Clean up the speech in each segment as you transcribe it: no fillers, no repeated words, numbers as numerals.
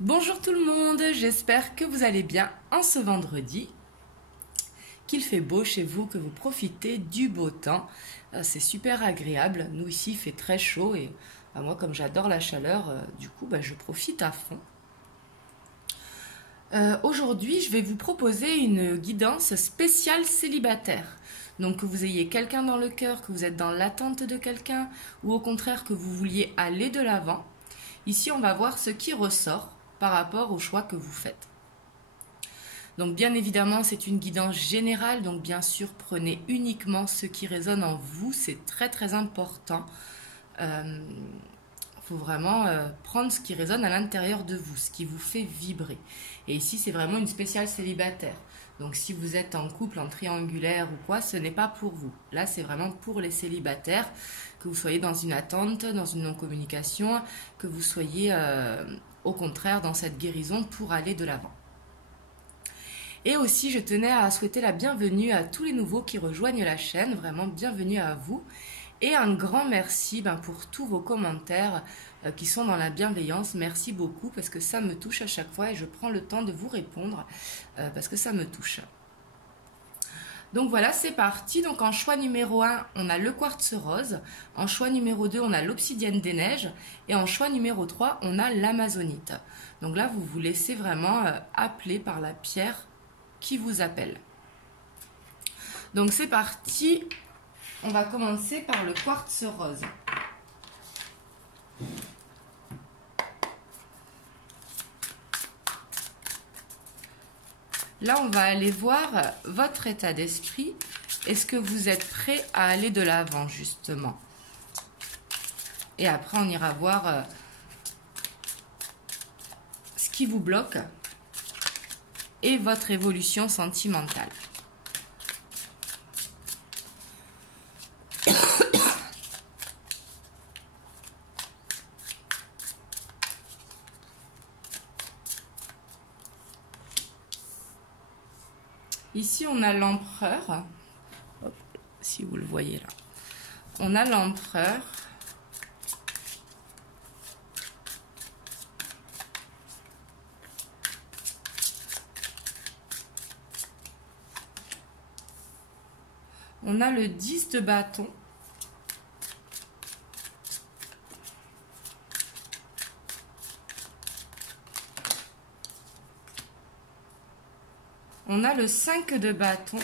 Bonjour tout le monde, j'espère que vous allez bien en ce vendredi, qu'il fait beau chez vous, que vous profitez du beau temps. C'est super agréable, nous ici il fait très chaud et moi comme j'adore la chaleur, du coup je profite à fond. Aujourd'hui je vais vous proposer une guidance spéciale célibataire. Donc que vous ayez quelqu'un dans le cœur, que vous êtes dans l'attente de quelqu'un ou au contraire que vous vouliez aller de l'avant. Ici on va voir ce qui ressort par rapport au choix que vous faites. Donc bien évidemment, c'est une guidance générale, donc bien sûr, prenez uniquement ce qui résonne en vous, c'est très très important. Faut vraiment prendre ce qui résonne à l'intérieur de vous, ce qui vous fait vibrer. Et ici, c'est vraiment une spéciale célibataire. Donc si vous êtes en couple, en triangulaire ou quoi, ce n'est pas pour vous. Là, c'est vraiment pour les célibataires, que vous soyez dans une attente, dans une non-communication, que vous soyez au contraire dans cette guérison pour aller de l'avant. Et aussi, je tenais à souhaiter la bienvenue à tous les nouveaux qui rejoignent la chaîne. Vraiment, bienvenue à vous. Et un grand merci pour tous vos commentaires qui sont dans la bienveillance. Merci beaucoup parce que ça me touche à chaque fois et je prends le temps de vous répondre parce que ça me touche. Donc voilà, c'est parti. Donc en choix numéro 1, on a le quartz rose. En choix numéro 2, on a l'obsidienne des neiges. Et en choix numéro 3, on a l'amazonite. Donc là, vous vous laissez vraiment appeler par la pierre qui vous appelle. Donc c'est parti. On va commencer par le quartz rose. Là, on va aller voir votre état d'esprit. Est-ce que vous êtes prêt à aller de l'avant, justement? Et après, on ira voir ce qui vous bloque et votre évolution sentimentale. Ici, on a l'empereur. Si vous le voyez là. On a l'empereur. On a le 10 de bâton. On a le 5 de bâton.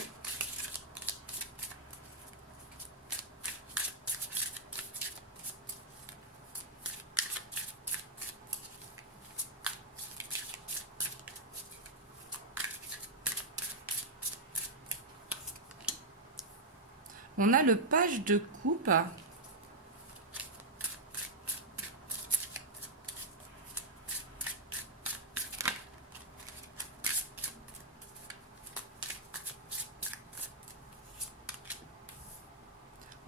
On a le page de coupe.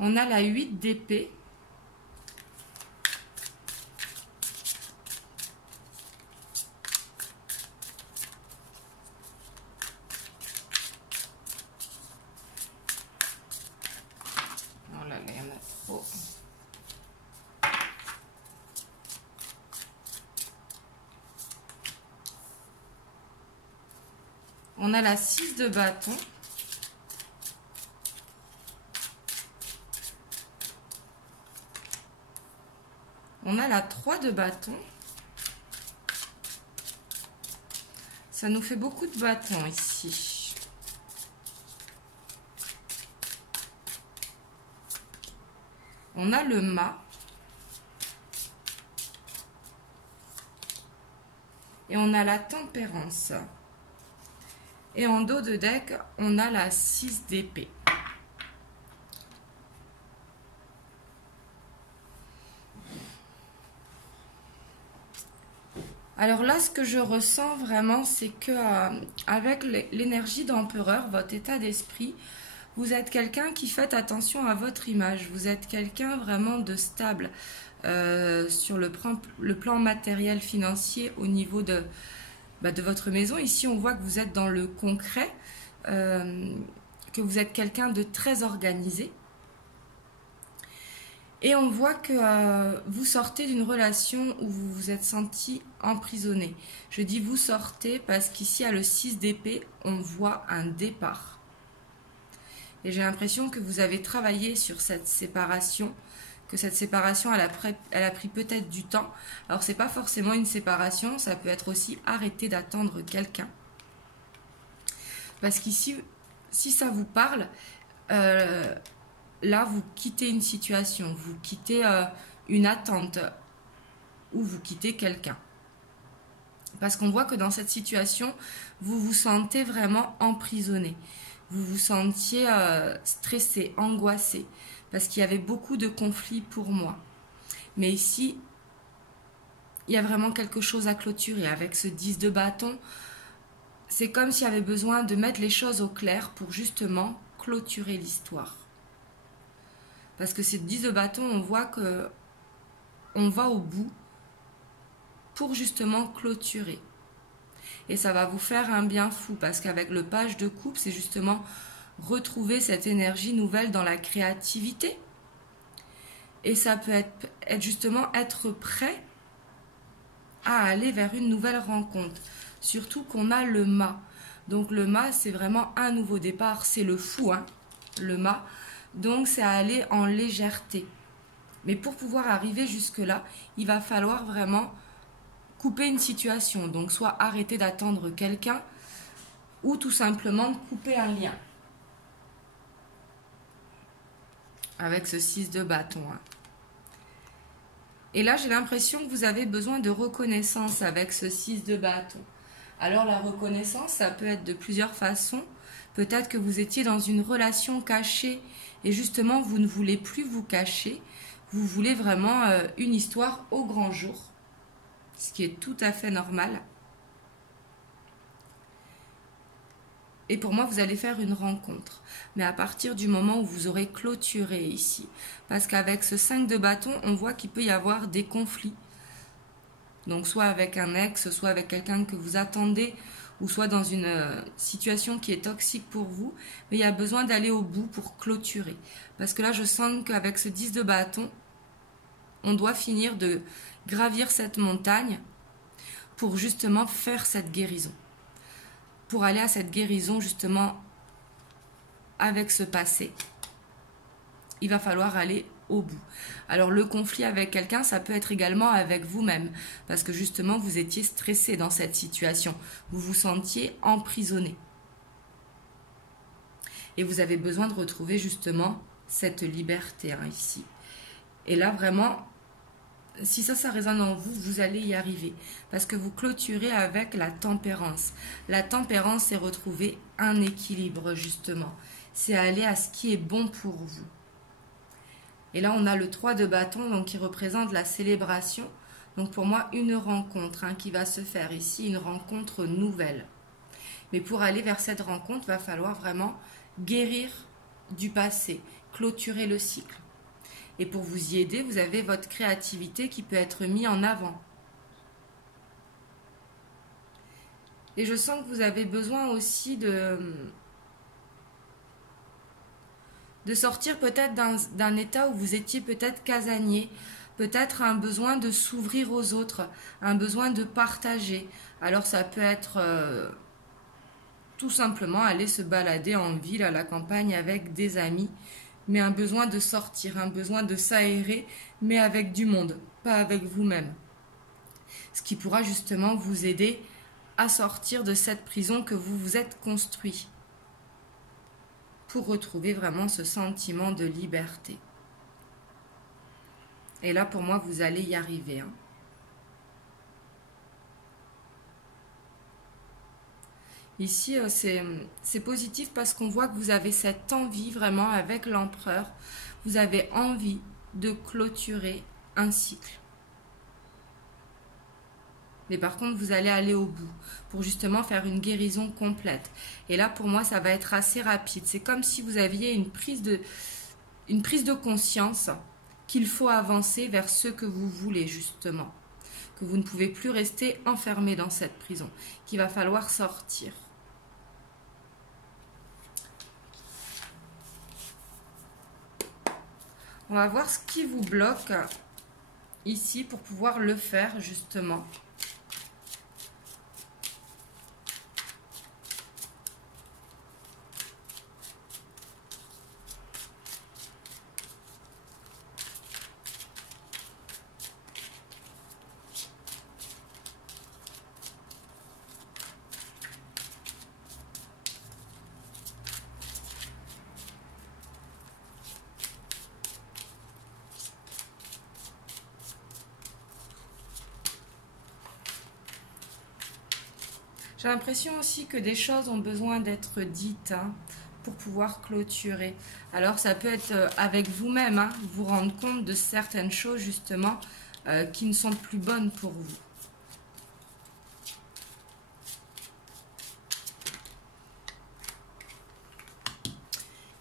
On a la 8 d'épée. Oh là là, il y en a trop. On a la 6 de bâton. On a la 3 de bâton. Ça nous fait beaucoup de bâtons ici. On a le mât. Et on a la tempérance. Et en dos de deck, on a la 6 d'épée. Alors là, ce que je ressens vraiment, c'est que avec l'énergie d'empereur, votre état d'esprit, vous êtes quelqu'un qui fait attention à votre image. Vous êtes quelqu'un vraiment de stable sur le plan matériel, financier, au niveau de votre maison. Ici, on voit que vous êtes dans le concret, que vous êtes quelqu'un de très organisé. Et on voit que vous sortez d'une relation où vous vous êtes senti emprisonné. Je dis vous sortez parce qu'ici, à le 6 d'épée, on voit un départ. Et j'ai l'impression que vous avez travaillé sur cette séparation, que cette séparation, elle a pris peut-être du temps. Alors, c'est pas forcément une séparation, ça peut être aussi arrêter d'attendre quelqu'un. Parce qu'ici, si ça vous parle, là, vous quittez une situation, vous quittez une attente ou vous quittez quelqu'un. Parce qu'on voit que dans cette situation, vous vous sentez vraiment emprisonné. Vous vous sentiez stressé, angoissé, parce qu'il y avait beaucoup de conflits pour moi. Mais ici, il y a vraiment quelque chose à clôturer. Avec ce 10 de bâton, c'est comme s'il y avait besoin de mettre les choses au clair pour justement clôturer l'histoire. Parce que ces 10 de bâton, on voit que on va au bout pour justement clôturer. Et ça va vous faire un bien fou, parce qu'avec le page de coupe, c'est justement retrouver cette énergie nouvelle dans la créativité. Et ça peut être justement être prêt à aller vers une nouvelle rencontre. Surtout qu'on a le mât. Donc le mât, c'est vraiment un nouveau départ. C'est le fou, hein, le mât. Donc c'est aller en légèreté. Mais pour pouvoir arriver jusque-là, il va falloir vraiment couper une situation. Donc soit arrêter d'attendre quelqu'un ou tout simplement couper un lien. Avec ce 6 de bâton. Hein. Et là, j'ai l'impression que vous avez besoin de reconnaissance avec ce 6 de bâton. Alors la reconnaissance, ça peut être de plusieurs façons. Peut-être que vous étiez dans une relation cachée et justement, vous ne voulez plus vous cacher. Vous voulez vraiment une histoire au grand jour, ce qui est tout à fait normal. Et pour moi, vous allez faire une rencontre. Mais à partir du moment où vous aurez clôturé ici. Parce qu'avec ce 5 de bâton, on voit qu'il peut y avoir des conflits. Donc soit avec un ex, soit avec quelqu'un que vous attendez, ou soit dans une situation qui est toxique pour vous. Mais il y a besoin d'aller au bout pour clôturer. Parce que là, je sens qu'avec ce 10 de bâton, on doit finir de gravir cette montagne pour justement faire cette guérison. Pour aller à cette guérison justement avec ce passé, il va falloir aller au bout. Alors le conflit avec quelqu'un, ça peut être également avec vous-même, parce que justement vous étiez stressé dans cette situation, vous vous sentiez emprisonné. Et vous avez besoin de retrouver justement cette liberté hein, ici. Et là vraiment, si ça résonne en vous, vous allez y arriver. Parce que vous clôturez avec la tempérance. La tempérance, c'est retrouver un équilibre, justement. C'est aller à ce qui est bon pour vous. Et là, on a le 3 de bâton, donc qui représente la célébration. Donc pour moi, une rencontre hein, qui va se faire ici, une rencontre nouvelle. Mais pour aller vers cette rencontre, il va falloir vraiment guérir du passé, clôturer le cycle. Et pour vous y aider, vous avez votre créativité qui peut être mise en avant. Et je sens que vous avez besoin aussi de sortir peut-être d'un état où vous étiez peut-être casanier, peut-être un besoin de s'ouvrir aux autres, un besoin de partager. Alors ça peut être tout simplement aller se balader en ville, à la campagne avec des amis, mais un besoin de sortir, un besoin de s'aérer, mais avec du monde, pas avec vous-même. Ce qui pourra justement vous aider à sortir de cette prison que vous vous êtes construit, pour retrouver vraiment ce sentiment de liberté. Et là, pour moi, vous allez y arriver. Hein. Ici, c'est positif parce qu'on voit que vous avez cette envie vraiment avec l'empereur. Vous avez envie de clôturer un cycle. Mais par contre, vous allez aller au bout pour justement faire une guérison complète. Et là, pour moi, ça va être assez rapide. C'est comme si vous aviez une prise de conscience qu'il faut avancer vers ce que vous voulez justement. Que vous ne pouvez plus rester enfermé dans cette prison. Qu'il va falloir sortir. On va voir ce qui vous bloque ici pour pouvoir le faire justement. J'ai l'impression aussi que des choses ont besoin d'être dites pour pouvoir clôturer. Alors ça peut être avec vous-même, vous rendre compte de certaines choses justement qui ne sont plus bonnes pour vous.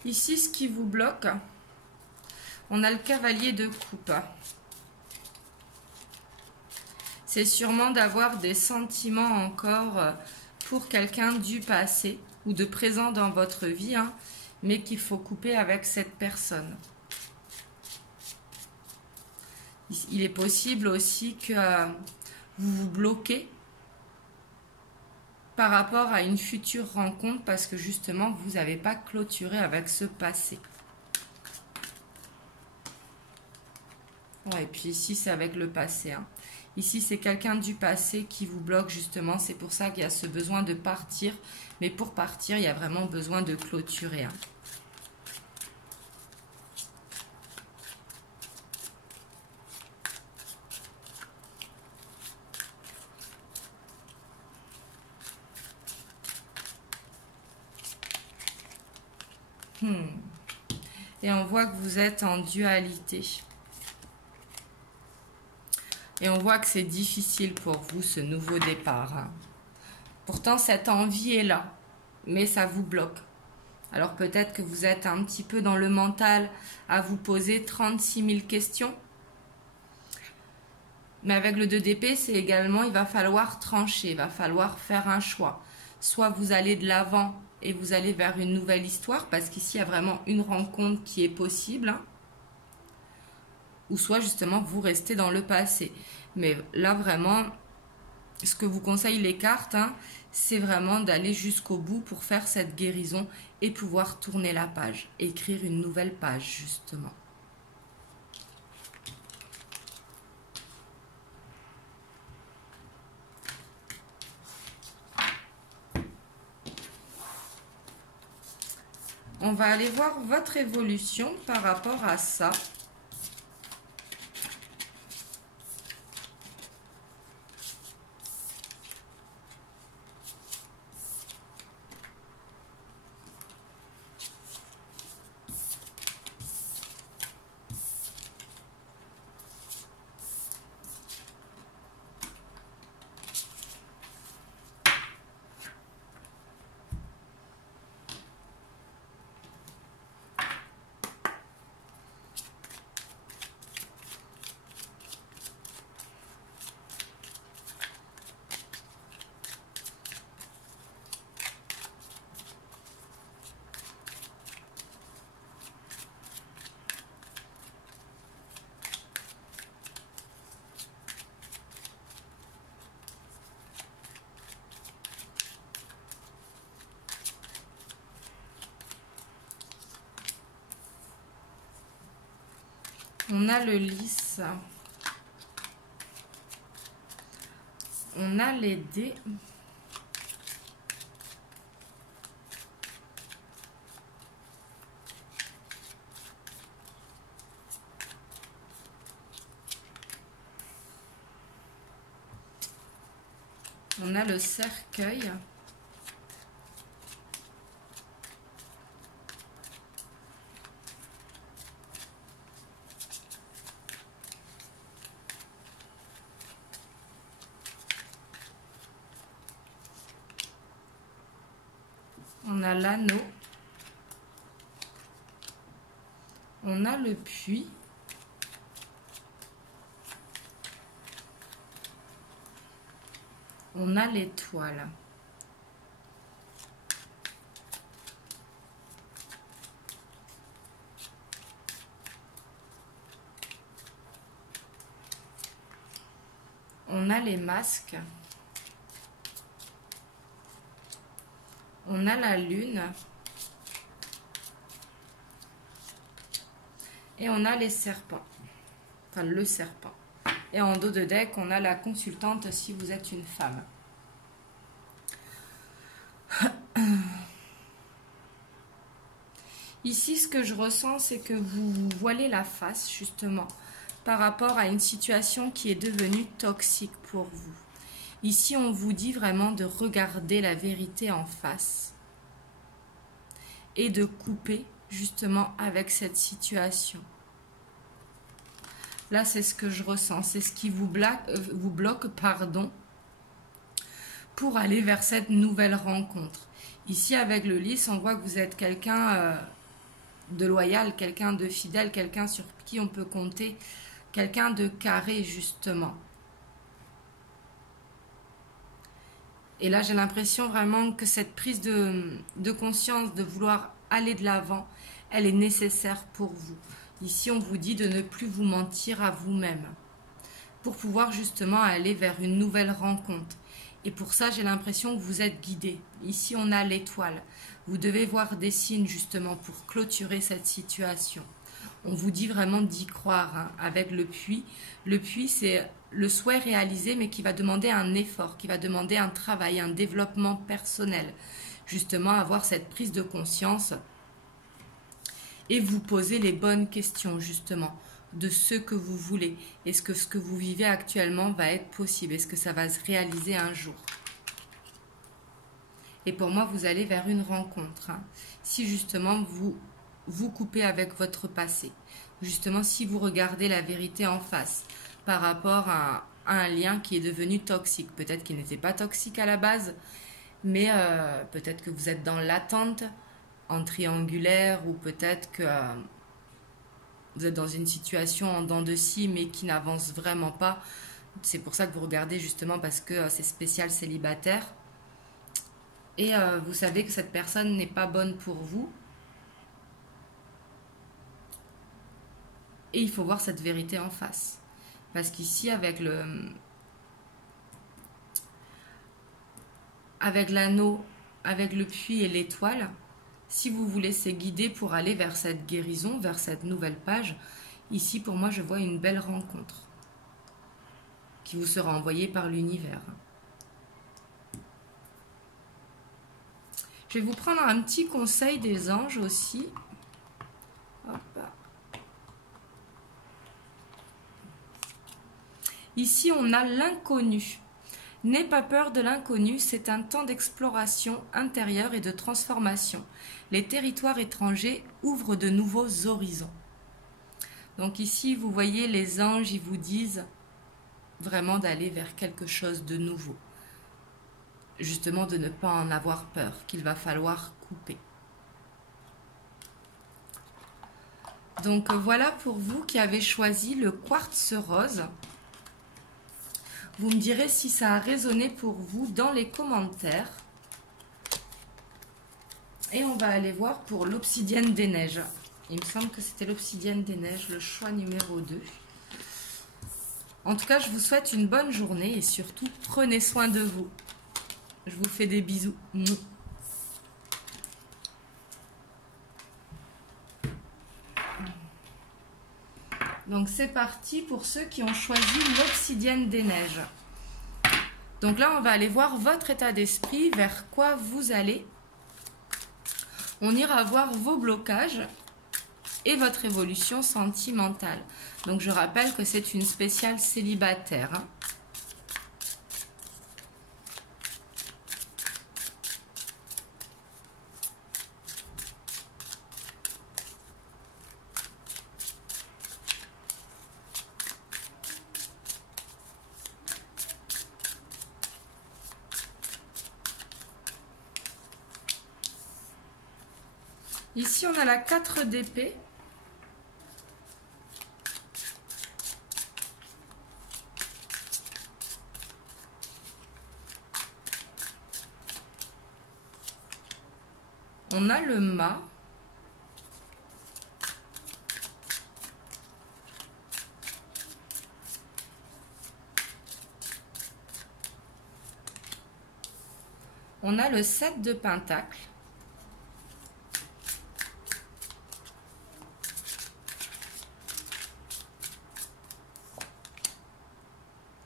Ici, ce qui vous bloque, on a le cavalier de coupe. C'est sûrement d'avoir des sentiments encore pour quelqu'un du passé ou de présent dans votre vie, mais qu'il faut couper avec cette personne. Il est possible aussi que vous vous bloquez par rapport à une future rencontre parce que justement vous n'avez pas clôturé avec ce passé. Ouais, et puis ici c'est avec le passé. Ici c'est quelqu'un du passé qui vous bloque justement. C'est pour ça qu'il y a ce besoin de partir. Mais pour partir, il y a vraiment besoin de clôturer. Et on voit que vous êtes en dualité. Et on voit que c'est difficile pour vous, ce nouveau départ. Pourtant, cette envie est là, mais ça vous bloque. Alors peut-être que vous êtes un petit peu dans le mental à vous poser 36 000 questions. Mais avec le 2 d'épée, c'est également, il va falloir trancher, il va falloir faire un choix. Soit vous allez de l'avant et vous allez vers une nouvelle histoire, parce qu'ici, il y a vraiment une rencontre qui est possible. Ou soit justement, vous restez dans le passé. Mais là, vraiment, ce que vous conseillent les cartes, c'est vraiment d'aller jusqu'au bout pour faire cette guérison et pouvoir tourner la page, écrire une nouvelle page, justement. On va aller voir votre évolution par rapport à ça. On a le lys. On a les dés. On a le cercueil. On a l'anneau. On a le puits. On a l'étoile. on a les masques. On a la lune. Et on a les serpents. Enfin, le serpent. Et en dos de deck, on a la consultante si vous êtes une femme. Ici, ce que je ressens, c'est que vous vous voilez la face, justement, par rapport à une situation qui est devenue toxique pour vous. Ici, on vous dit vraiment de regarder la vérité en face et de couper, justement, avec cette situation. Là, c'est ce que je ressens. C'est ce qui vous bloque, pardon, pour aller vers cette nouvelle rencontre. Ici, avec le lys, on voit que vous êtes quelqu'un de loyal, quelqu'un de fidèle, quelqu'un sur qui on peut compter, quelqu'un de carré, justement. Et là, j'ai l'impression vraiment que cette prise de conscience, de vouloir aller de l'avant, elle est nécessaire pour vous. Ici, on vous dit de ne plus vous mentir à vous-même pour pouvoir justement aller vers une nouvelle rencontre. Et pour ça, j'ai l'impression que vous êtes guidé. Ici, on a l'étoile. Vous devez voir des signes justement pour clôturer cette situation. On vous dit vraiment d'y croire, hein, avec le puits. Le puits, c'est le souhait réalisé, mais qui va demander un effort, qui va demander un travail, un développement personnel. Justement, avoir cette prise de conscience et vous poser les bonnes questions, justement, de ce que vous voulez. Est-ce que ce que vous vivez actuellement va être possible? Est-ce que ça va se réaliser un jour? Et pour moi, vous allez vers une rencontre. Hein. Si justement vous coupez avec votre passé, justement si vous regardez la vérité en face par rapport à un lien qui est devenu toxique, peut-être qu'il n'était pas toxique à la base, mais peut-être que vous êtes dans l'attente en triangulaire, ou peut-être que vous êtes dans une situation en dents de scie mais qui n'avance vraiment pas. C'est pour ça que vous regardez, justement, parce que c'est spécial célibataire. Et vous savez que cette personne n'est pas bonne pour vous. Et il faut voir cette vérité en face. Parce qu'ici, avec l'anneau, avec le puits et l'étoile, si vous vous laissez guider pour aller vers cette guérison, vers cette nouvelle page, ici, pour moi, je vois une belle rencontre qui vous sera envoyée par l'univers. Je vais vous prendre un petit conseil des anges aussi. Hop. Ici, on a l'inconnu. N'aie pas peur de l'inconnu, c'est un temps d'exploration intérieure et de transformation. Les territoires étrangers ouvrent de nouveaux horizons. Donc ici, vous voyez, les anges, ils vous disent vraiment d'aller vers quelque chose de nouveau. Justement, de ne pas en avoir peur, qu'il va falloir couper. Donc voilà pour vous qui avez choisi le quartz rose. Vous me direz si ça a résonné pour vous dans les commentaires. Et on va aller voir pour l'obsidienne des neiges. Il me semble que c'était l'obsidienne des neiges, le choix numéro 2. En tout cas, je vous souhaite une bonne journée et surtout, prenez soin de vous. Je vous fais des bisous. Donc c'est parti pour ceux qui ont choisi l'obsidienne des neiges. Donc là, on va aller voir votre état d'esprit, vers quoi vous allez. On ira voir vos blocages et votre évolution sentimentale. Donc je rappelle que c'est une spéciale célibataire. Hein. Ici, on a la 4 d'épée. On a le mât. On a le 7 de Pentacle.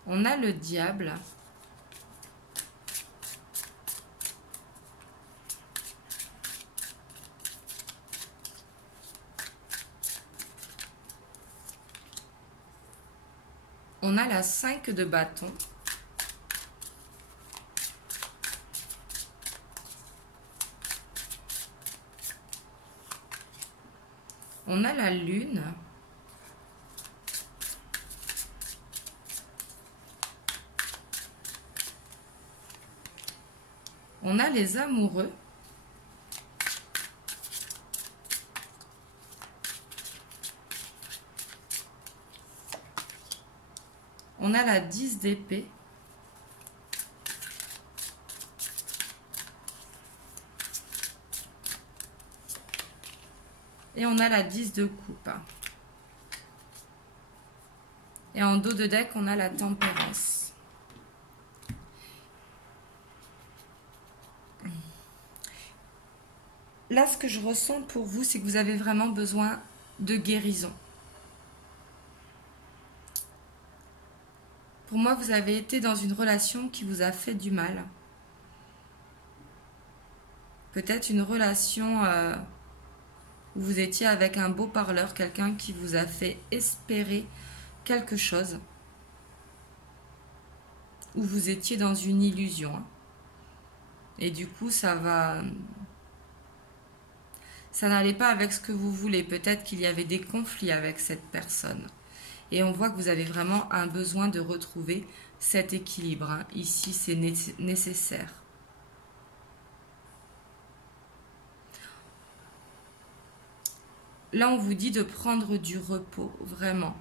On a le Diable. On a la 5 de bâton. On a la Lune. On a les amoureux. On a la 10 d'épée. Et on a la 10 de coupe. Et en dos de deck, on a la tempérance. Là, ce que je ressens pour vous, c'est que vous avez vraiment besoin de guérison. Pour moi, vous avez été dans une relation qui vous a fait du mal. Peut-être une relation où vous étiez avec un beau parleur, quelqu'un qui vous a fait espérer quelque chose. Où vous étiez dans une illusion. Et du coup, ça n'allait pas avec ce que vous voulez. Peut-être qu'il y avait des conflits avec cette personne. Et on voit que vous avez vraiment un besoin de retrouver cet équilibre. Ici, c'est nécessaire. Là, on vous dit de prendre du repos, vraiment.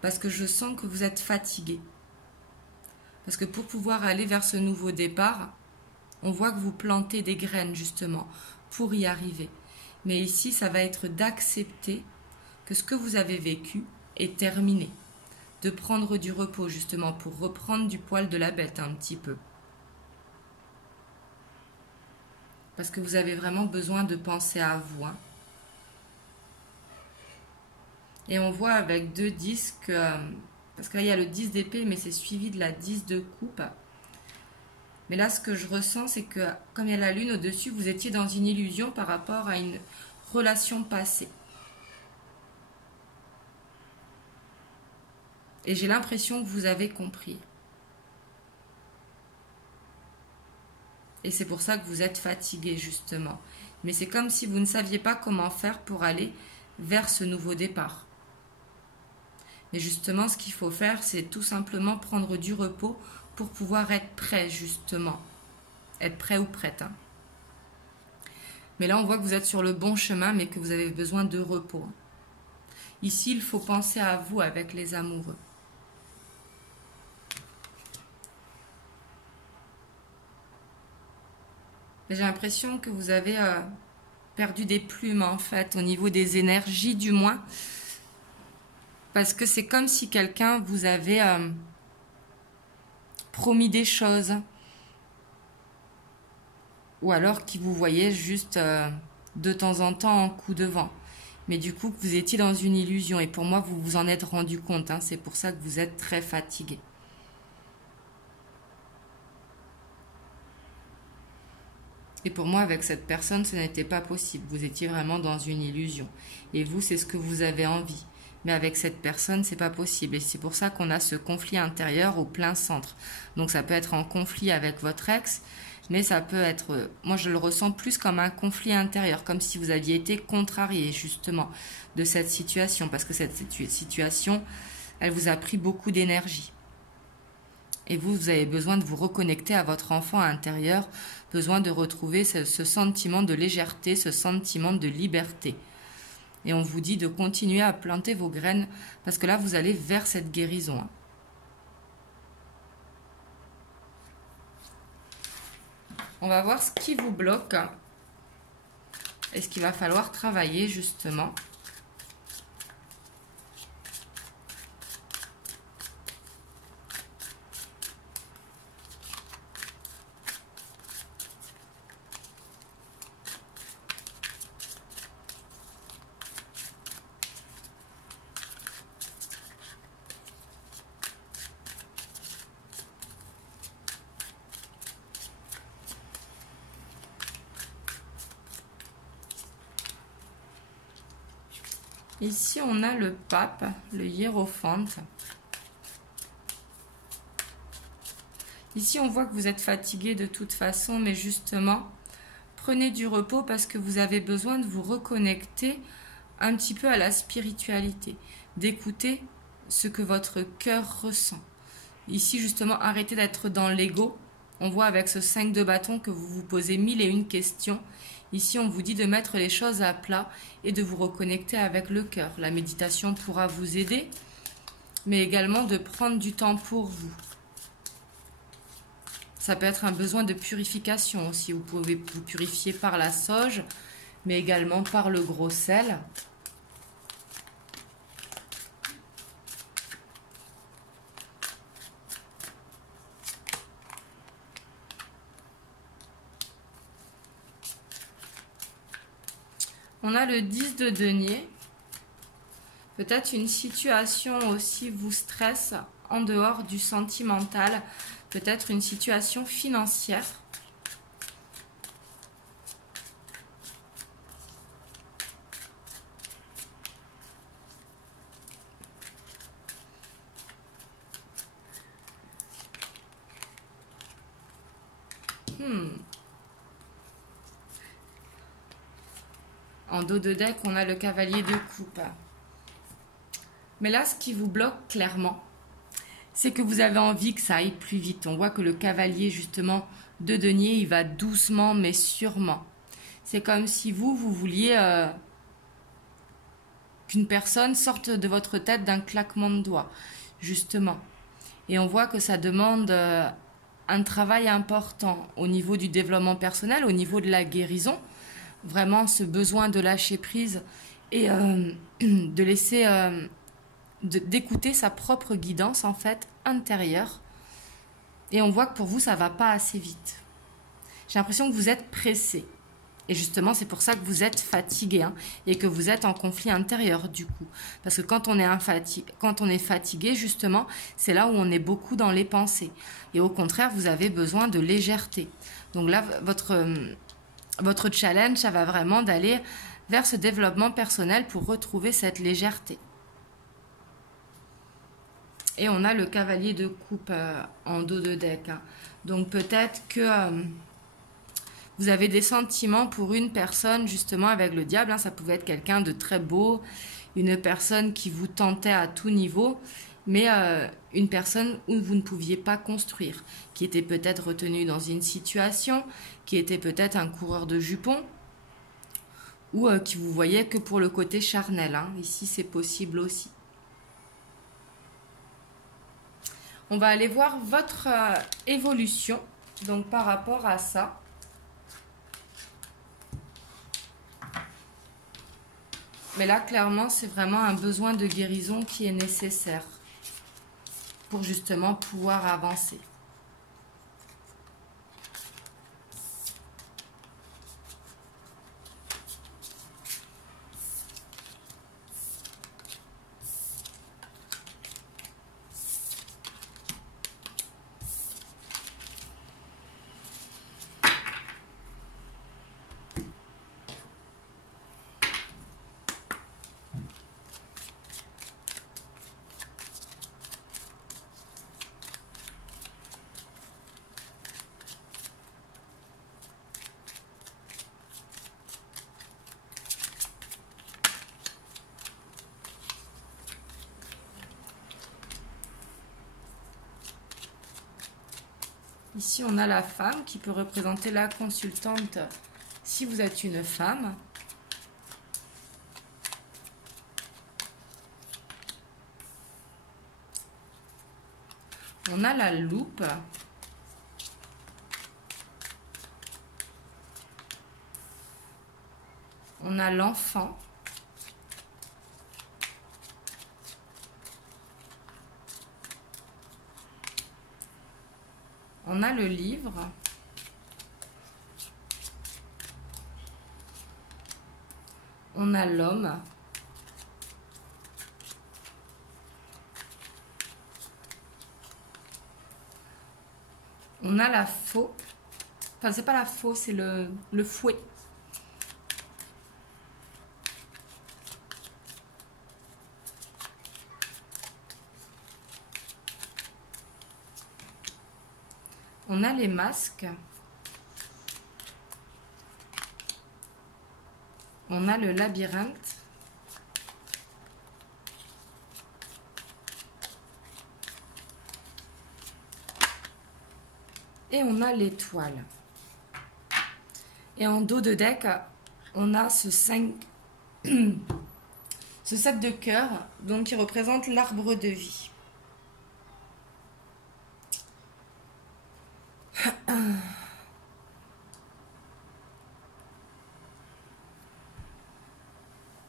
Parce que je sens que vous êtes fatigué. Parce que pour pouvoir aller vers ce nouveau départ, on voit que vous plantez des graines, justement, pour y arriver. Mais ici, ça va être d'accepter que ce que vous avez vécu est terminé. De prendre du repos, justement, pour reprendre du poil de la bête un petit peu. Parce que vous avez vraiment besoin de penser à vous. Et on voit avec 2 10 que... parce que là, il y a le 10 d'épée, mais c'est suivi de la 10 de coupe. Mais là, ce que je ressens, c'est que, comme il y a la lune au-dessus, vous étiez dans une illusion par rapport à une relation passée. Et j'ai l'impression que vous avez compris. Et c'est pour ça que vous êtes fatigué, justement. Mais c'est comme si vous ne saviez pas comment faire pour aller vers ce nouveau départ. Mais justement, ce qu'il faut faire, c'est tout simplement prendre du repos pour pouvoir être prêt, justement. Être prêt ou prête. Mais là, on voit que vous êtes sur le bon chemin, mais que vous avez besoin de repos. Ici, il faut penser à vous avec les amoureux. J'ai l'impression que vous avez perdu des plumes, en fait, au niveau des énergies, du moins. Parce que c'est comme si quelqu'un vous avait promis des choses. Ou alors qui vous voyait juste de temps en temps en coup de vent. Mais du coup, vous étiez dans une illusion. Et pour moi, vous vous en êtes rendu compte. C'est pour ça que vous êtes très fatigué. Et pour moi, avec cette personne, ce n'était pas possible. Vous étiez vraiment dans une illusion. Et vous, c'est ce que vous avez envie. Mais avec cette personne, c'est pas possible. Et c'est pour ça qu'on a ce conflit intérieur au plein centre. Donc ça peut être en conflit avec votre ex, mais ça peut être... Moi, je le ressens plus comme un conflit intérieur, comme si vous aviez été contrarié, justement, de cette situation. Parce que cette situation, elle vous a pris beaucoup d'énergie. Et vous avez besoin de vous reconnecter à votre enfant intérieur, besoin de retrouver ce sentiment de légèreté, ce sentiment de liberté. Et on vous dit de continuer à planter vos graines, parce que là, vous allez vers cette guérison. On va voir ce qui vous bloque et ce qu'il va falloir travailler, justement. Ici, on a le pape, le hiérophante. Ici, on voit que vous êtes fatigué de toute façon, mais justement, prenez du repos parce que vous avez besoin de vous reconnecter un petit peu à la spiritualité, d'écouter ce que votre cœur ressent. Ici, justement, arrêtez d'être dans l'ego. On voit avec ce 5 de bâton que vous vous posez 1001 questions. Ici, on vous dit de mettre les choses à plat et de vous reconnecter avec le cœur. La méditation pourra vous aider, mais également de prendre du temps pour vous. Ça peut être un besoin de purification aussi. Vous pouvez vous purifier par la sauge, mais également par le gros sel. On a le 10 de denier. Peut-être une situation aussi vous stresse en dehors du sentimental. Peut-être une situation financière. En dos de deck, on a le cavalier de coupe. Mais là, ce qui vous bloque clairement, c'est que vous avez envie que ça aille plus vite. On voit que le cavalier, justement, de denier, il va doucement mais sûrement. C'est comme si vous vouliez qu'une personne sorte de votre tête d'un claquement de doigts, justement. Et on voit que ça demande un travail important au niveau du développement personnel, au niveau de la guérison. Vraiment ce besoin de lâcher prise et de laisser, d'écouter sa propre guidance en fait intérieure. Et on voit que pour vous ça va pas assez vite. J'ai l'impression que vous êtes pressé. Et justement c'est pour ça que vous êtes fatigué hein, et que vous êtes en conflit intérieur du coup. Parce que quand on est fatigué justement, c'est là où on est beaucoup dans les pensées. Et au contraire vous avez besoin de légèreté. Donc là votre challenge, ça va vraiment d'aller vers ce développement personnel pour retrouver cette légèreté. Et on a le cavalier de coupe en dos de deck. Hein. Donc peut-être que vous avez des sentiments pour une personne justement avec le diable. Hein. Ça pouvait être quelqu'un de très beau, une personne qui vous tentait à tout niveau, mais une personne où vous ne pouviez pas construire, qui était peut-être retenue dans une situation, qui était peut-être un coureur de jupons, ou qui vous voyait que pour le côté charnel. Hein. Ici, c'est possible aussi. On va aller voir votre évolution, donc par rapport à ça. Mais là, clairement, c'est vraiment un besoin de guérison qui est nécessaire pour justement pouvoir avancer. Ici, on a la femme qui peut représenter la consultante si vous êtes une femme. On a la loupe. On a l'enfant. On a le livre. On a l'homme. On a la faux. Enfin, c'est pas la faux, c'est le fouet. on a les masques. On a le labyrinthe. Et on a l'étoile. Et en dos de deck, on a ce 5, ce 7 de cœur, donc qui représente l'arbre de vie.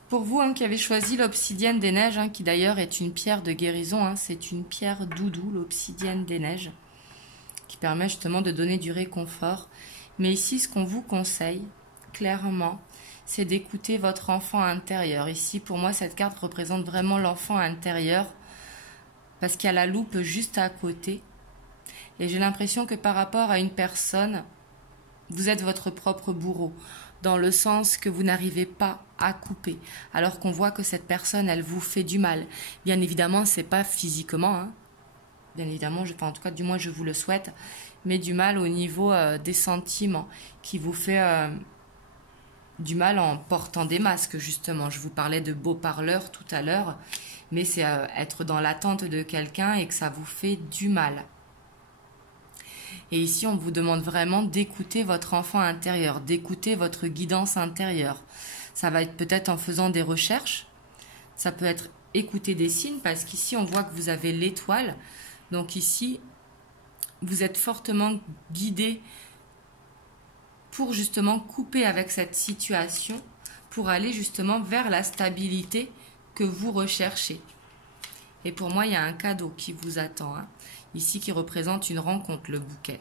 Pour vous qui avez choisi l'obsidienne des neiges, qui d'ailleurs est une pierre de guérison, c'est une pierre doudou, l'obsidienne des neiges, qui permet justement de donner du réconfort. Mais ici, ce qu'on vous conseille, clairement, c'est d'écouter votre enfant intérieur. Ici, pour moi, cette carte représente vraiment l'enfant intérieur, parce qu'il y a la loupe juste à côté. Et j'ai l'impression que par rapport à une personne, vous êtes votre propre bourreau, dans le sens que vous n'arrivez pas à couper, alors qu'on voit que cette personne, elle vous fait du mal. Bien évidemment, c'est pas physiquement, bien évidemment, en tout cas, du moins, je vous le souhaite, mais du mal au niveau des sentiments, qui vous fait du mal en portant des masques, justement. Je vous parlais de beaux parleurs tout à l'heure, mais c'est être dans l'attente de quelqu'un et que ça vous fait du mal. Et ici, on vous demande vraiment d'écouter votre enfant intérieur, d'écouter votre guidance intérieure. Ça va être peut-être en faisant des recherches, ça peut être écouter des signes, parce qu'ici, on voit que vous avez l'étoile. Donc ici, vous êtes fortement guidé pour justement couper avec cette situation, pour aller justement vers la stabilité que vous recherchez. Et pour moi, il y a un cadeau qui vous attend, ici qui représente une rencontre, le bouquet.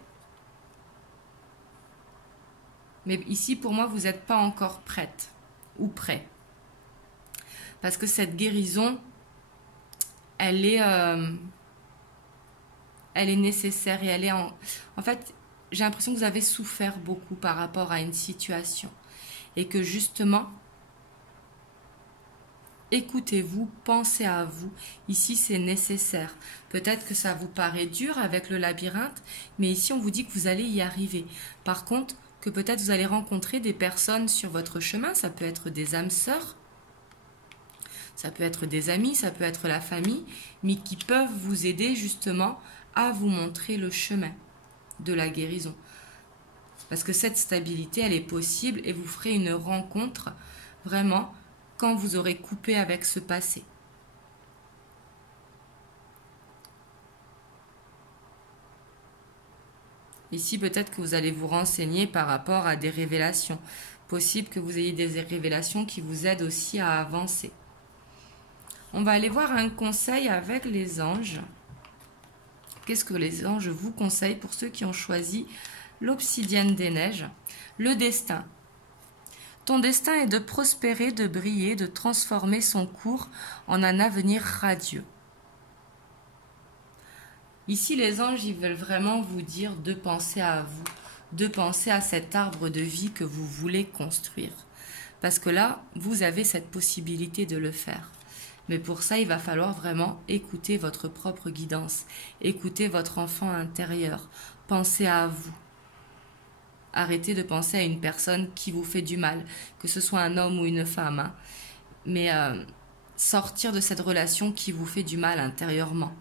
Mais ici, pour moi, vous n'êtes pas encore prête ou prêt. Parce que cette guérison, elle est nécessaire et elle est en fait, j'ai l'impression que vous avez souffert beaucoup par rapport à une situation et que justement, écoutez-vous, pensez à vous. Ici, c'est nécessaire. Peut-être que ça vous paraît dur avec le labyrinthe, mais ici, on vous dit que vous allez y arriver. Par contre, que peut-être vous allez rencontrer des personnes sur votre chemin. Ça peut être des âmes sœurs, ça peut être des amis, ça peut être la famille, mais qui peuvent vous aider justement à vous montrer le chemin de la guérison. Parce que cette stabilité, elle est possible et vous ferez une rencontre vraiment quand vous aurez coupé avec ce passé. Ici, peut-être que vous allez vous renseigner par rapport à des révélations. Possible que vous ayez des révélations qui vous aident aussi à avancer. On va aller voir un conseil avec les anges. Qu'est-ce que les anges vous conseillent pour ceux qui ont choisi l'obsidienne des neiges? Le destin. Ton destin est de prospérer, de briller, de transformer son cours en un avenir radieux. Ici, les anges, ils veulent vraiment vous dire de penser à vous, de penser à cet arbre de vie que vous voulez construire. Parce que là, vous avez cette possibilité de le faire. Mais pour ça, il va falloir vraiment écouter votre propre guidance, écouter votre enfant intérieur, penser à vous. Arrêtez de penser à une personne qui vous fait du mal, que ce soit un homme ou une femme. Mais sortir de cette relation qui vous fait du mal intérieurement.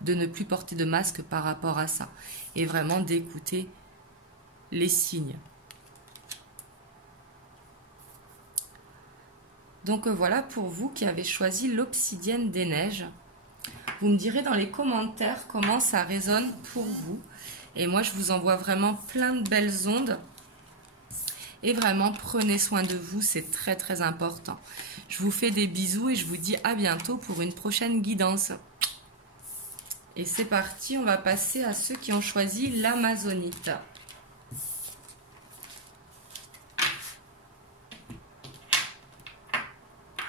De ne plus porter de masque par rapport à ça. Et vraiment d'écouter les signes. Donc voilà pour vous qui avez choisi l'obsidienne des neiges. Vous me direz dans les commentaires comment ça résonne pour vous. Et moi, je vous envoie vraiment plein de belles ondes. Et vraiment, prenez soin de vous, c'est très très important. Je vous fais des bisous et je vous dis à bientôt pour une prochaine guidance. Et c'est parti, on va passer à ceux qui ont choisi l'amazonite.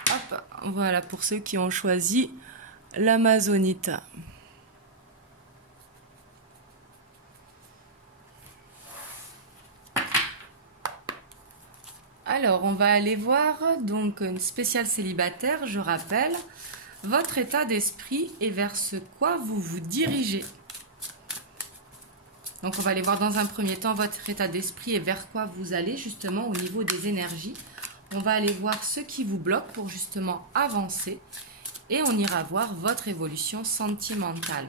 Hop, voilà pour ceux qui ont choisi l'amazonite. Alors, on va aller voir donc une spéciale célibataire, je rappelle, votre état d'esprit et vers ce quoi vous vous dirigez. Donc on va aller voir dans un premier temps votre état d'esprit et vers quoi vous allez justement au niveau des énergies. On va aller voir ce qui vous bloque pour justement avancer et on ira voir votre évolution sentimentale.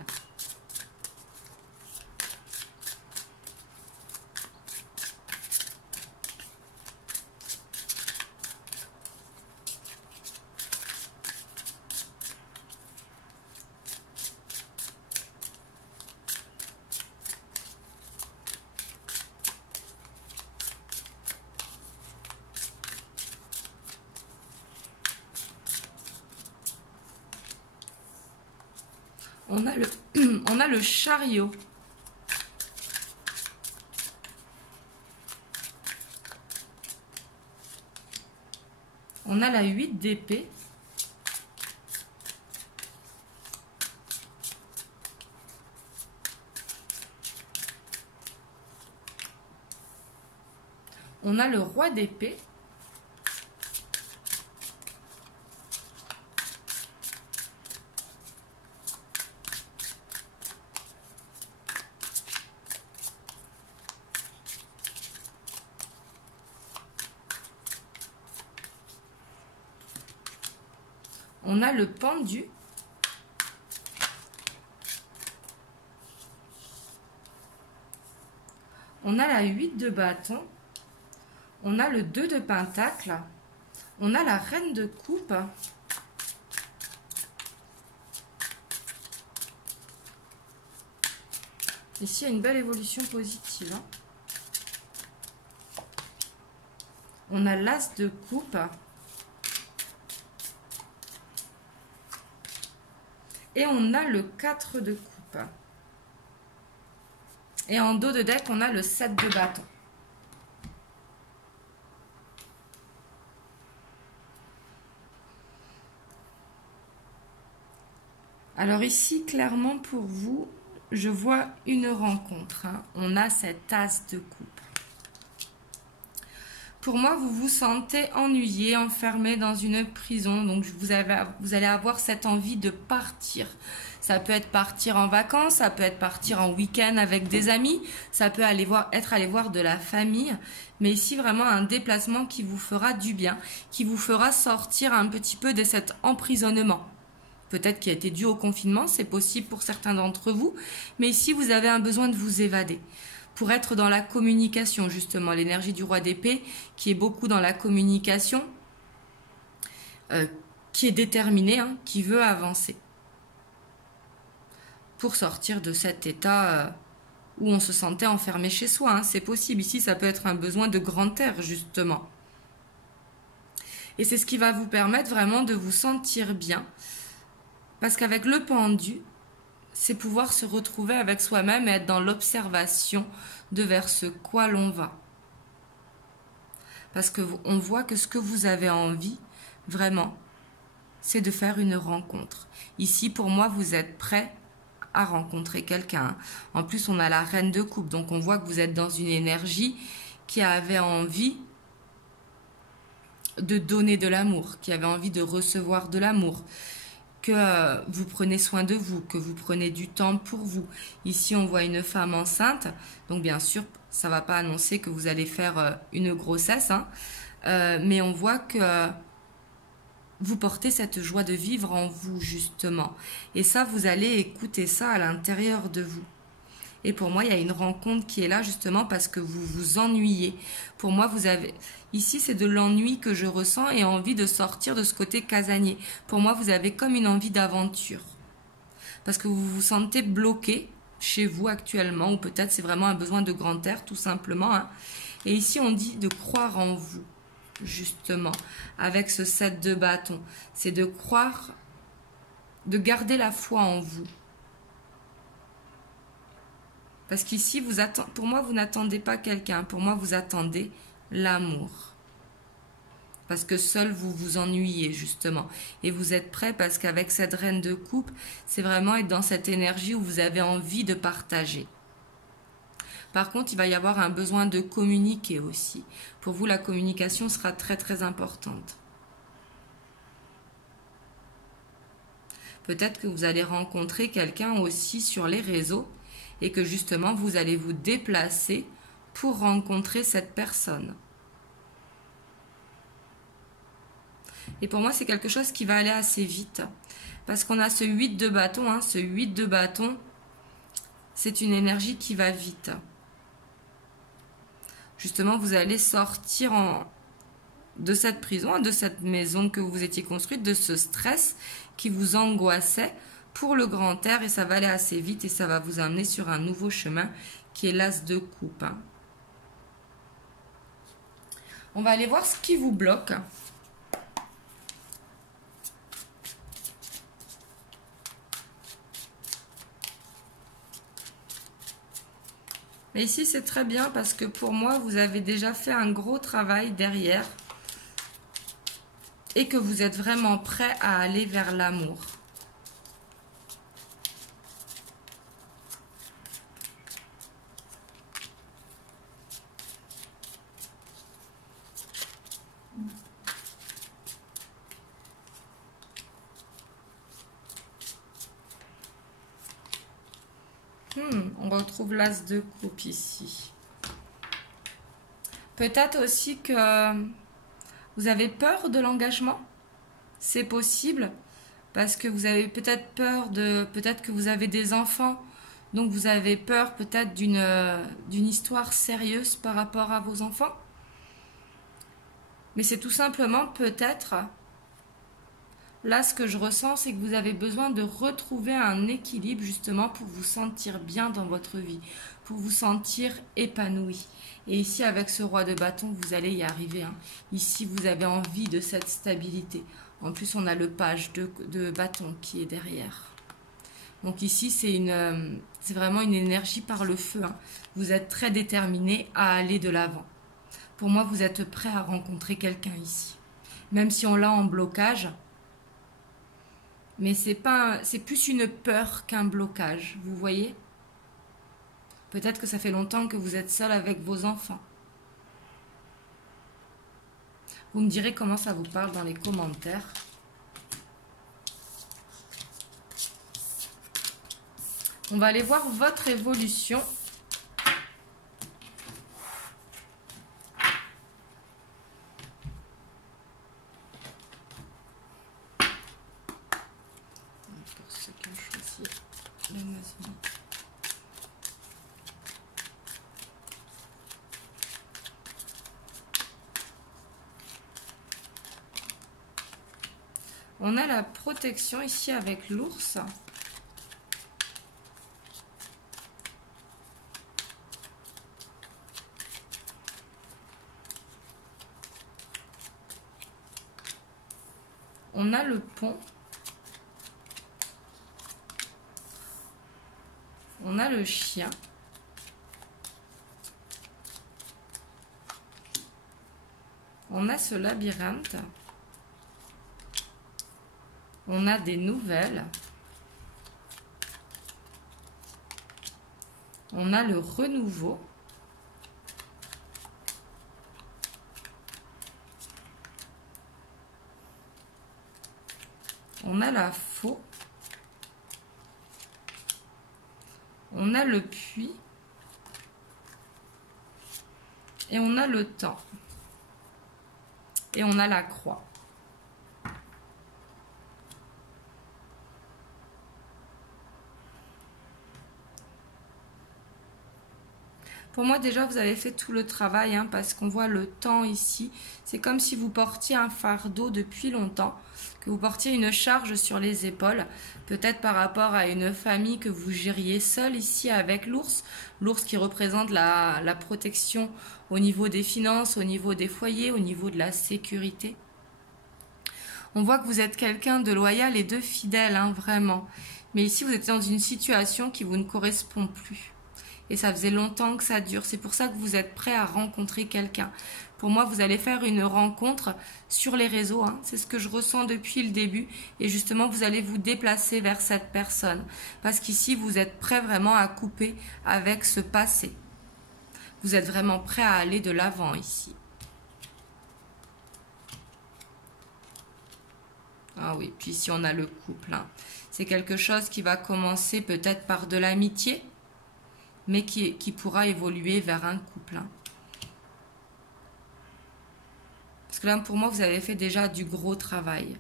On a le chariot. On a la 8 d'épée. On a le roi d'épée. On a le pendu. On a la 8 de bâton. On a le 2 de pentacle. On a la reine de coupe. Ici, il y a une belle évolution positive. On a l'as de coupe. Et on a le 4 de coupe. Et en dos de deck, on a le 7 de bâton. Alors ici, clairement pour vous, je vois une rencontre. On a cet as de coupe. Pour moi, vous vous sentez ennuyé, enfermé dans une prison. Donc, vous allez avoir cette envie de partir. Ça peut être partir en vacances, ça peut être partir en week-end avec des amis, ça peut être aller voir de la famille. Mais ici, vraiment un déplacement qui vous fera du bien, qui vous fera sortir un petit peu de cet emprisonnement. Peut-être qui a été dû au confinement, c'est possible pour certains d'entre vous. Mais ici, vous avez un besoin de vous évader. Pour être dans la communication, justement, l'énergie du roi d'épée, qui est beaucoup dans la communication, qui est déterminée, qui veut avancer. Pour sortir de cet état où on se sentait enfermé chez soi, c'est possible. Ici, ça peut être un besoin de grand air, justement. Et c'est ce qui va vous permettre vraiment de vous sentir bien. Parce qu'avec le pendu, c'est pouvoir se retrouver avec soi-même et être dans l'observation de vers ce quoi l'on va. Parce qu'on voit que ce que vous avez envie, vraiment, c'est de faire une rencontre. Ici, pour moi, vous êtes prêt à rencontrer quelqu'un. En plus, on a la reine de coupe, donc on voit que vous êtes dans une énergie qui avait envie de donner de l'amour, qui avait envie de recevoir de l'amour. Que vous prenez soin de vous, que vous prenez du temps pour vous. Ici, on voit une femme enceinte. Donc, bien sûr, ça ne va pas annoncer que vous allez faire une grossesse. Mais on voit que vous portez cette joie de vivre en vous, justement. Et ça, vous allez écouter ça à l'intérieur de vous. Et pour moi, il y a une rencontre qui est là, justement, parce que vous vous ennuyez. Pour moi, vous avez... Ici, c'est de l'ennui que je ressens et envie de sortir de ce côté casanier. Pour moi, vous avez comme une envie d'aventure. Parce que vous vous sentez bloqué chez vous actuellement, ou peut-être c'est vraiment un besoin de grand air, tout simplement. Et ici, on dit de croire en vous, justement, avec ce 7 de bâton. C'est de croire, de garder la foi en vous. Parce qu'ici, pour moi, vous n'attendez pas quelqu'un. Pour moi, vous attendez l'amour. Parce que seul, vous vous ennuyez, justement. Et vous êtes prêt parce qu'avec cette reine de coupe, c'est vraiment être dans cette énergie où vous avez envie de partager. Par contre, il va y avoir un besoin de communiquer aussi. Pour vous, la communication sera très, très importante. Peut-être que vous allez rencontrer quelqu'un aussi sur les réseaux et que justement vous allez vous déplacer pour rencontrer cette personne. Et pour moi, c'est quelque chose qui va aller assez vite. Parce qu'on a ce 8 de bâton. Hein, ce 8 de bâton, c'est une énergie qui va vite. Justement, vous allez sortir de cette prison, de cette maison que vous étiez construite, de ce stress qui vous angoissait pour le grand air. Et ça va aller assez vite et ça va vous amener sur un nouveau chemin qui est l'as de coupe. Hein. On va aller voir ce qui vous bloque. Mais ici, c'est très bien parce que pour moi, vous avez déjà fait un gros travail derrière et que vous êtes vraiment prêt à aller vers l'amour. On retrouve l'as de coupe ici. Peut-être aussi que vous avez peur de l'engagement. C'est possible parce que vous avez peut-être peur peut-être que vous avez des enfants. Donc vous avez peur peut-être d'une histoire sérieuse par rapport à vos enfants. Mais c'est tout simplement peut-être... Là, ce que je ressens, c'est que vous avez besoin de retrouver un équilibre justement pour vous sentir bien dans votre vie, pour vous sentir épanoui. Et ici, avec ce roi de bâton, vous allez y arriver. Hein. Ici, vous avez envie de cette stabilité. En plus, on a le page de bâton qui est derrière. Donc ici, c'est vraiment une énergie par le feu. Hein. Vous êtes très déterminé à aller de l'avant. Pour moi, vous êtes prêt à rencontrer quelqu'un ici. Même si on l'a en blocage... Mais c'est plus une peur qu'un blocage, vous voyez? Peut-être que ça fait longtemps que vous êtes seul avec vos enfants. Vous me direz comment ça vous parle dans les commentaires. On va aller voir votre évolution. On a la protection ici avec l'ours. On a le pont. On a le chien. On a ce labyrinthe. On a des nouvelles. On a le renouveau. On a la faux. On a le puits. Et on a le temps. Et on a la croix. Pour moi, déjà, vous avez fait tout le travail, hein, parce qu'on voit le temps ici. C'est comme si vous portiez un fardeau depuis longtemps, que vous portiez une charge sur les épaules, peut-être par rapport à une famille que vous gériez seul ici avec l'ours. L'ours qui représente la protection au niveau des finances, au niveau des foyers, au niveau de la sécurité. On voit que vous êtes quelqu'un de loyal et de fidèle, hein, vraiment. Mais ici, vous êtes dans une situation qui vous ne correspond plus. Et ça faisait longtemps que ça dure. C'est pour ça que vous êtes prêt à rencontrer quelqu'un. Pour moi, vous allez faire une rencontre sur les réseaux. Hein. C'est ce que je ressens depuis le début. Et justement, vous allez vous déplacer vers cette personne. Parce qu'ici, vous êtes prêt vraiment à couper avec ce passé. Vous êtes vraiment prêt à aller de l'avant ici. Ah oui, puis ici, on a le couple. Hein. C'est quelque chose qui va commencer peut-être par de l'amitié. mais qui pourra évoluer vers un couple. Hein. Parce que là, pour moi, vous avez fait déjà du gros travail.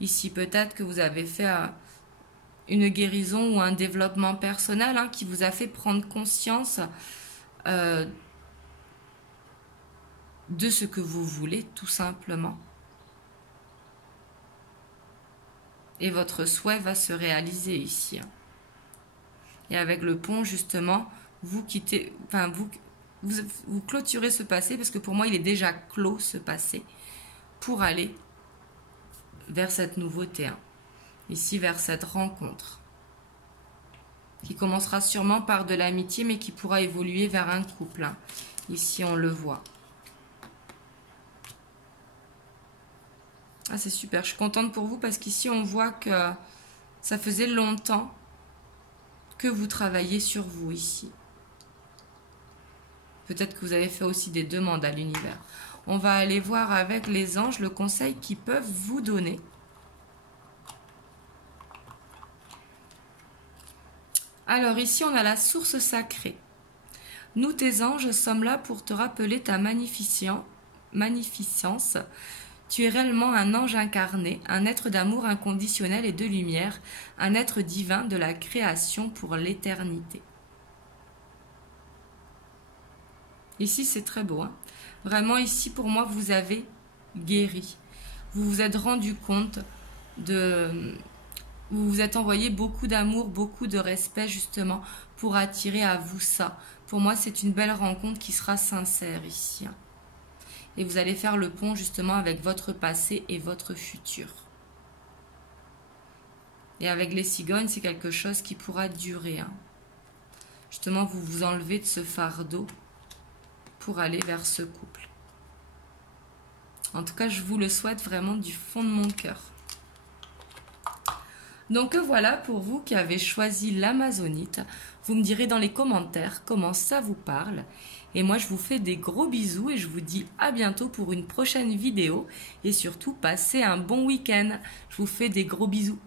Ici, peut-être que vous avez fait une guérison ou un développement personnel hein, qui vous a fait prendre conscience de ce que vous voulez, tout simplement. Et votre souhait va se réaliser ici. Hein. Et avec le pont, justement, vous quittez, enfin, vous clôturez ce passé, parce que pour moi, il est déjà clos, ce passé, pour aller vers cette nouveauté, hein. Ici, vers cette rencontre, qui commencera sûrement par de l'amitié, mais qui pourra évoluer vers un couple. Hein. Ici, on le voit. Ah, c'est super, je suis contente pour vous, parce qu'ici, on voit que ça faisait longtemps que vous travaillez sur vous ici. Peut-être que vous avez fait aussi des demandes à l'univers. On va aller voir avec les anges le conseil qu'ils peuvent vous donner. Alors ici, on a la source sacrée. Nous, tes anges, sommes là pour te rappeler ta magnificence. Tu es réellement un ange incarné, un être d'amour inconditionnel et de lumière, un être divin de la création pour l'éternité. Ici, c'est très beau. Hein. Vraiment, ici, pour moi, vous avez guéri. Vous vous êtes rendu compte de... Vous vous êtes envoyé beaucoup d'amour, beaucoup de respect, justement, pour attirer à vous ça. Pour moi, c'est une belle rencontre qui sera sincère ici. Hein. Et vous allez faire le pont, justement, avec votre passé et votre futur. Et avec les cigognes, c'est quelque chose qui pourra durer. Hein. Justement, vous vous enlevez de ce fardeau pour aller vers ce couple. En tout cas, je vous le souhaite vraiment du fond de mon cœur. Donc voilà pour vous qui avez choisi l'amazonite. Vous me direz dans les commentaires comment ça vous parle. Et moi, je vous fais des gros bisous et je vous dis à bientôt pour une prochaine vidéo. Et surtout, passez un bon week-end. Je vous fais des gros bisous.